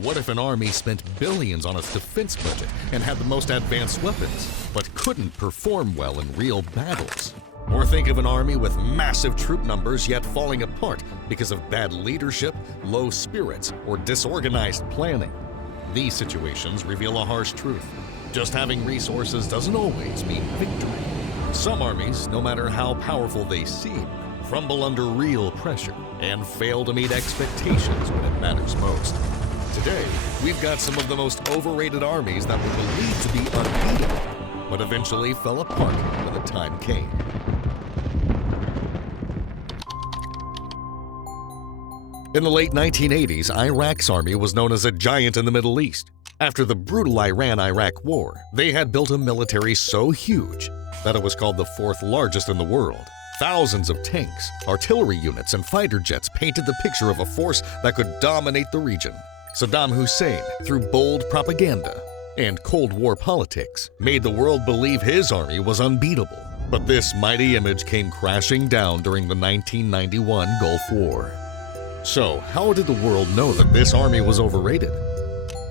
What if an army spent billions on its defense budget and had the most advanced weapons, but couldn't perform well in real battles? Or think of an army with massive troop numbers yet falling apart because of bad leadership, low spirits, or disorganized planning. These situations reveal a harsh truth. Just having resources doesn't always mean victory. Some armies, no matter how powerful they seem, crumble under real pressure and fail to meet expectations when it matters most. Today, we've got some of the most overrated armies that were believed to be unbeatable, but eventually fell apart when the time came. In the late 1980s, Iraq's army was known as a giant in the Middle East. After the brutal Iran-Iraq War, they had built a military so huge that it was called the fourth largest in the world. Thousands of tanks, artillery units, and fighter jets painted the picture of a force that could dominate the region. Saddam Hussein, through bold propaganda and Cold War politics, made the world believe his army was unbeatable. But this mighty image came crashing down during the 1991 Gulf War. So, how did the world know that this army was overrated?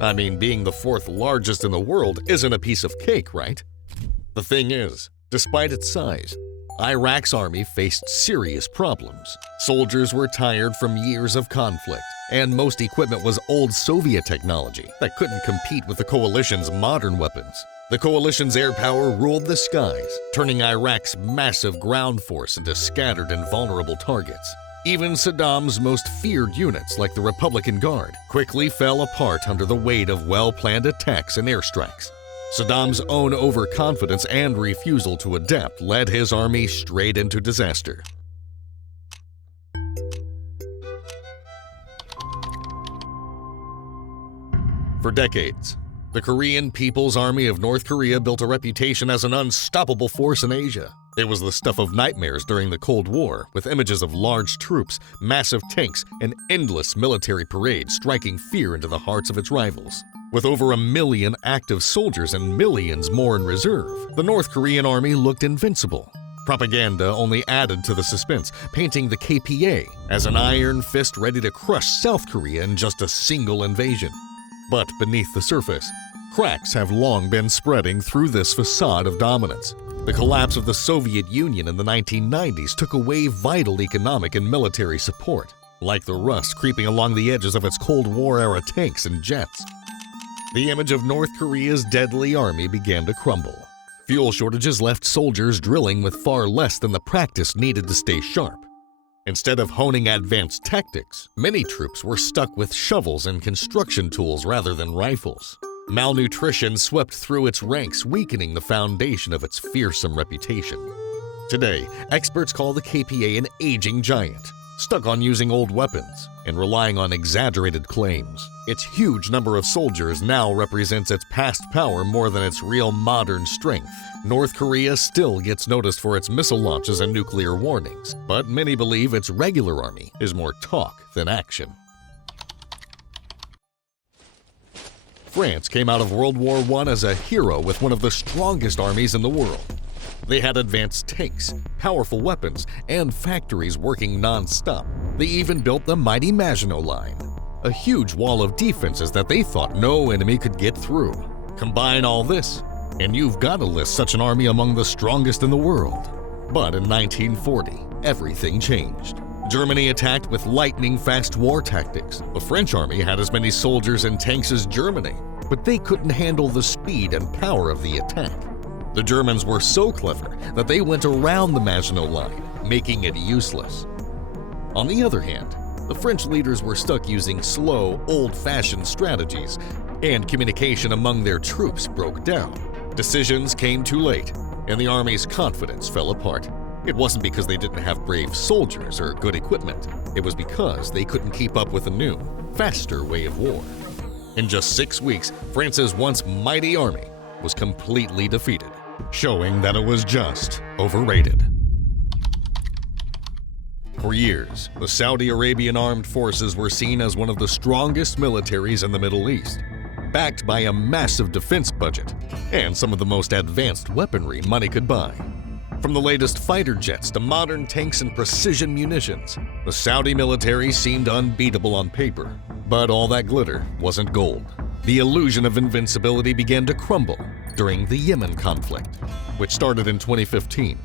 I mean, being the fourth largest in the world isn't a piece of cake, right? The thing is, despite its size, Iraq's army faced serious problems. Soldiers were tired from years of conflict, and most equipment was old Soviet technology that couldn't compete with the coalition's modern weapons. The coalition's air power ruled the skies, turning Iraq's massive ground force into scattered and vulnerable targets. Even Saddam's most feared units, like the Republican Guard, quickly fell apart under the weight of well-planned attacks and airstrikes. Saddam's own overconfidence and refusal to adapt led his army straight into disaster. For decades, the Korean People's Army of North Korea built a reputation as an unstoppable force in Asia. It was the stuff of nightmares during the Cold War, with images of large troops, massive tanks, and endless military parades striking fear into the hearts of its rivals. With over 1 million active soldiers and millions more in reserve, the North Korean army looked invincible. Propaganda only added to the suspense, painting the KPA as an iron fist ready to crush South Korea in just a single invasion. But beneath the surface, cracks have long been spreading through this facade of dominance. The collapse of the Soviet Union in the 1990s took away vital economic and military support, like the rust creeping along the edges of its Cold War-era tanks and jets. The image of North Korea's deadly army began to crumble. Fuel shortages left soldiers drilling with far less than the practice needed to stay sharp. Instead of honing advanced tactics, many troops were stuck with shovels and construction tools rather than rifles. Malnutrition swept through its ranks, weakening the foundation of its fearsome reputation. Today, experts call the KPA an aging giant, stuck on using old weapons and relying on exaggerated claims. Its huge number of soldiers now represents its past power more than its real modern strength. North Korea still gets noticed for its missile launches and nuclear warnings, but many believe its regular army is more talk than action. France came out of World War I as a hero with one of the strongest armies in the world. They had advanced tanks, powerful weapons, and factories working non-stop. They even built the mighty Maginot Line, a huge wall of defenses that they thought no enemy could get through. Combine all this, and you've got to list such an army among the strongest in the world. But in 1940, everything changed. Germany attacked with lightning-fast war tactics. The French army had as many soldiers and tanks as Germany, but they couldn't handle the speed and power of the attack. The Germans were so clever that they went around the Maginot Line, making it useless. On the other hand, the French leaders were stuck using slow, old-fashioned strategies, and communication among their troops broke down. Decisions came too late, and the army's confidence fell apart. It wasn't because they didn't have brave soldiers or good equipment. It was because they couldn't keep up with the new, faster way of war. In just 6 weeks, France's once mighty army was completely defeated, showing that it was just overrated. For years, the Saudi Arabian armed forces were seen as one of the strongest militaries in the Middle East, backed by a massive defense budget and some of the most advanced weaponry money could buy. From the latest fighter jets to modern tanks and precision munitions, the Saudi military seemed unbeatable on paper. But all that glitter wasn't gold. The illusion of invincibility began to crumble during the Yemen conflict, which started in 2015.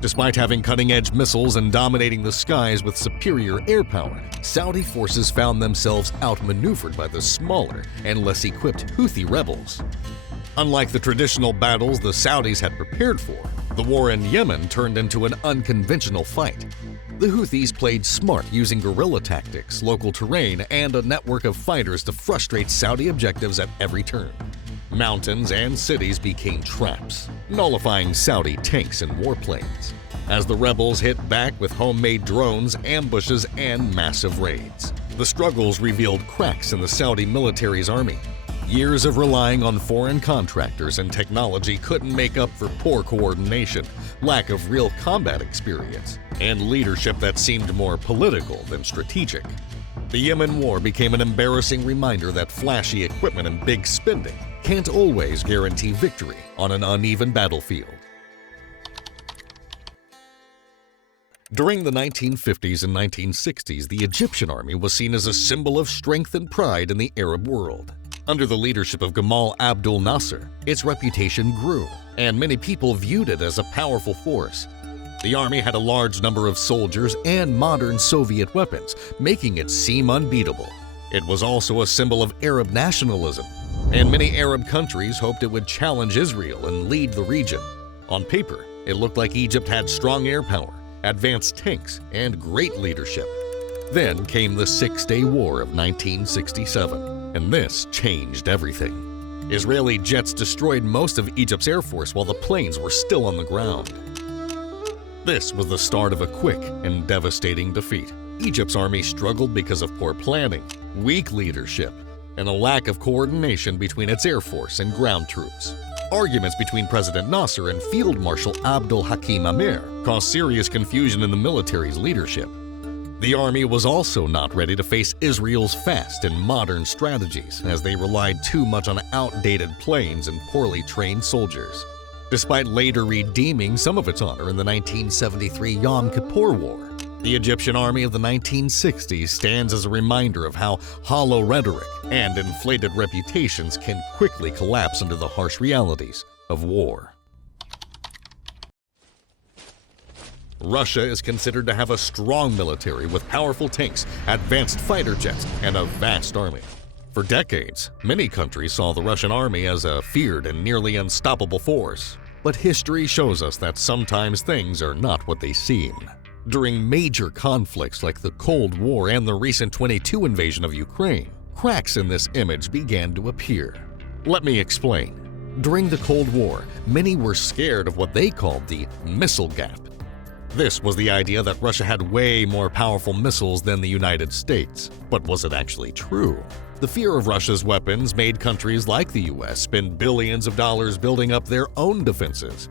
Despite having cutting-edge missiles and dominating the skies with superior air power, Saudi forces found themselves outmaneuvered by the smaller and less equipped Houthi rebels. Unlike the traditional battles the Saudis had prepared for, the war in Yemen turned into an unconventional fight. The Houthis played smart using guerrilla tactics, local terrain, and a network of fighters to frustrate Saudi objectives at every turn. Mountains and cities became traps, nullifying Saudi tanks and warplanes, as the rebels hit back with homemade drones, ambushes, and massive raids. The struggles revealed cracks in the Saudi military's army. Years of relying on foreign contractors and technology couldn't make up for poor coordination, lack of real combat experience, and leadership that seemed more political than strategic. The Yemen war became an embarrassing reminder that flashy equipment and big spending can't always guarantee victory on an uneven battlefield. During the 1950s and 1960s, the Egyptian army was seen as a symbol of strength and pride in the Arab world. Under the leadership of Gamal Abdel Nasser, its reputation grew, and many people viewed it as a powerful force. The army had a large number of soldiers and modern Soviet weapons, making it seem unbeatable. It was also a symbol of Arab nationalism, and many Arab countries hoped it would challenge Israel and lead the region. On paper, it looked like Egypt had strong air power, advanced tanks, and great leadership. Then came the Six-Day War of 1967. And this changed everything. Israeli jets destroyed most of Egypt's air force while the planes were still on the ground. This was the start of a quick and devastating defeat. Egypt's army struggled because of poor planning, weak leadership, and a lack of coordination between its air force and ground troops. Arguments between President Nasser and Field Marshal Abdul Hakim Amir caused serious confusion in the military's leadership. The army was also not ready to face Israel's fast and modern strategies, as they relied too much on outdated planes and poorly trained soldiers. Despite later redeeming some of its honor in the 1973 Yom Kippur War, the Egyptian army of the 1960s stands as a reminder of how hollow rhetoric and inflated reputations can quickly collapse under the harsh realities of war. Russia is considered to have a strong military with powerful tanks, advanced fighter jets, and a vast army. For decades, many countries saw the Russian army as a feared and nearly unstoppable force. But history shows us that sometimes things are not what they seem. During major conflicts like the Cold War and the recent 22 invasion of Ukraine, cracks in this image began to appear. Let me explain. During the Cold War, many were scared of what they called the missile gap. This was the idea that Russia had way more powerful missiles than the United States. But was it actually true? The fear of Russia's weapons made countries like the US spend billions of dollars building up their own defenses.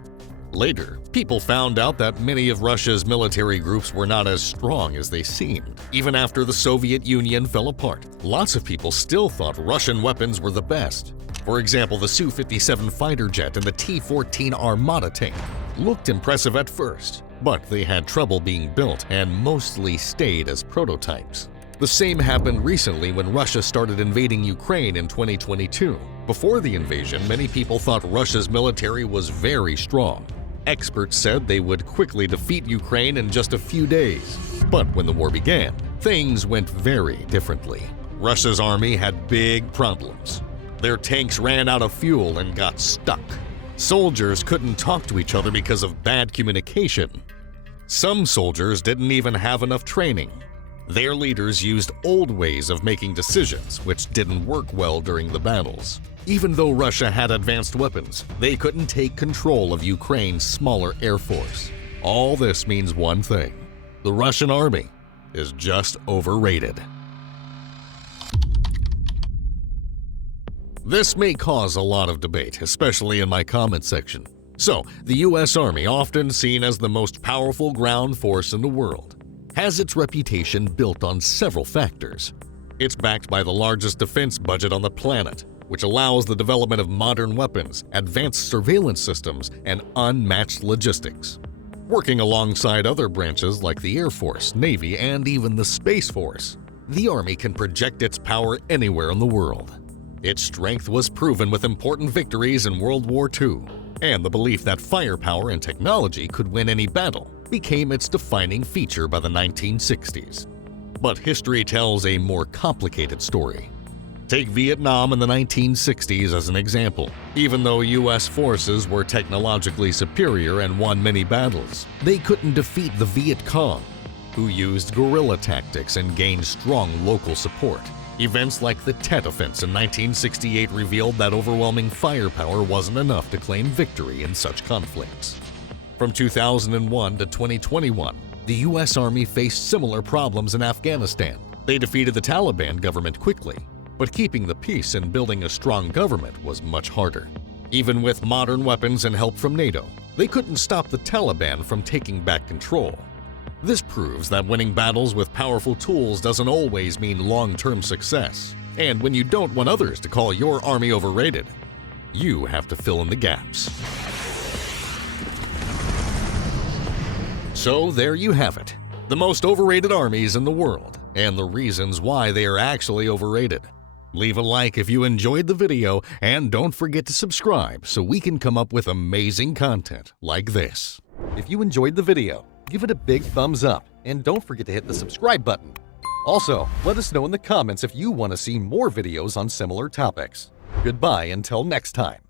Later, people found out that many of Russia's military groups were not as strong as they seemed. Even after the Soviet Union fell apart, lots of people still thought Russian weapons were the best. For example, the Su-57 fighter jet and the T-14 Armata tank looked impressive at first, but they had trouble being built and mostly stayed as prototypes. The same happened recently when Russia started invading Ukraine in 2022. Before the invasion, many people thought Russia's military was very strong. Experts said they would quickly defeat Ukraine in just a few days. But when the war began, things went very differently. Russia's army had big problems. Their tanks ran out of fuel and got stuck. Soldiers couldn't talk to each other because of bad communication. Some soldiers didn't even have enough training. Their leaders used old ways of making decisions, which didn't work well during the battles. Even though Russia had advanced weapons, they couldn't take control of Ukraine's smaller air force. All this means one thing: the Russian army is just overrated. This may cause a lot of debate, especially in my comment section. So, the US Army, often seen as the most powerful ground force in the world, has its reputation built on several factors. It's backed by the largest defense budget on the planet, which allows the development of modern weapons, advanced surveillance systems, and unmatched logistics. Working alongside other branches like the Air Force, Navy, and even the Space Force, The Army can project its power anywhere in the world. Its strength was proven with important victories in World War II, and the belief that firepower and technology could win any battle became its defining feature by the 1960s. But history tells a more complicated story. Take Vietnam in the 1960s as an example. Even though U.S. forces were technologically superior and won many battles, they couldn't defeat the Viet Cong, who used guerrilla tactics and gained strong local support. Events like the Tet Offense in 1968 revealed that overwhelming firepower wasn't enough to claim victory in such conflicts. From 2001 to 2021, the U.S. Army faced similar problems in Afghanistan. They defeated the Taliban government quickly, but keeping the peace and building a strong government was much harder. Even with modern weapons and help from NATO, they couldn't stop the Taliban from taking back control. This proves that winning battles with powerful tools doesn't always mean long-term success. And when you don't want others to call your army overrated, you have to fill in the gaps. So there you have it, the most overrated armies in the world, and the reasons why they are actually overrated. Leave a like if you enjoyed the video, and don't forget to subscribe so we can come up with amazing content like this. If you enjoyed the video, give it a big thumbs up, and don't forget to hit the subscribe button. Also, let us know in the comments if you want to see more videos on similar topics. Goodbye until next time.